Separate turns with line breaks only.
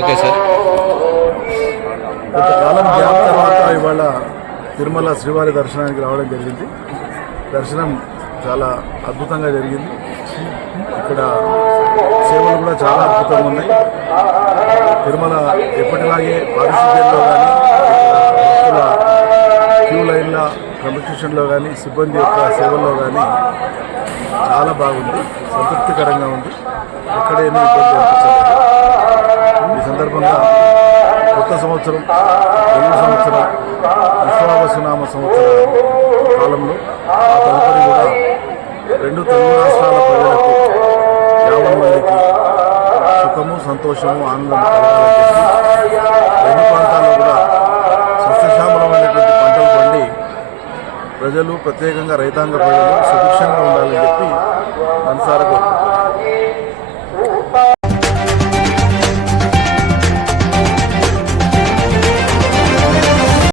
Okay sir.
కొంతకాలం gap తర్వాత ఇవాళ తిరుమల శ్రీవారి దర్శనానికి రావడం జరిగింది. దర్శనం చాలా అద్భుతంగా జరిగింది. ఇక్కడ సేవలు కూడా చాలా అద్భుతంగా ఉన్నాయి. తిరుమల ఎప్పటిలాగే పారిశుద్ధ్యంలో కానీ భక్తుల క్యూ లైన్ల క్రమశిక్షణలో కానీ సిబ్బంది యొక్క సేవల్లో కానీ చాలా బాగుంది సంతృప్తికరంగా ఉంది. ఎక్కడేమీ ఇబ్బంది అనిపించలేదు. ఈ సందర్భంగా కొత్త సంవత్సరం తెలుగు సంవత్సరం విశ్వావసునామ సంవత్సరం కాలంలో ఆ తదుపరి కూడా రెండు తెలుగు సంతోషము ఆనందం రెండు ప్రాంతాల్లో కూడా సస్యశ్యామలమైనటువంటి పంటలు పండి ప్రజలు ప్రత్యేకంగా రైతాంగ ప్రజలు సుభిక్షంగా ఉండాలని చెప్పి మనసారా కోరుకుంటున్నాను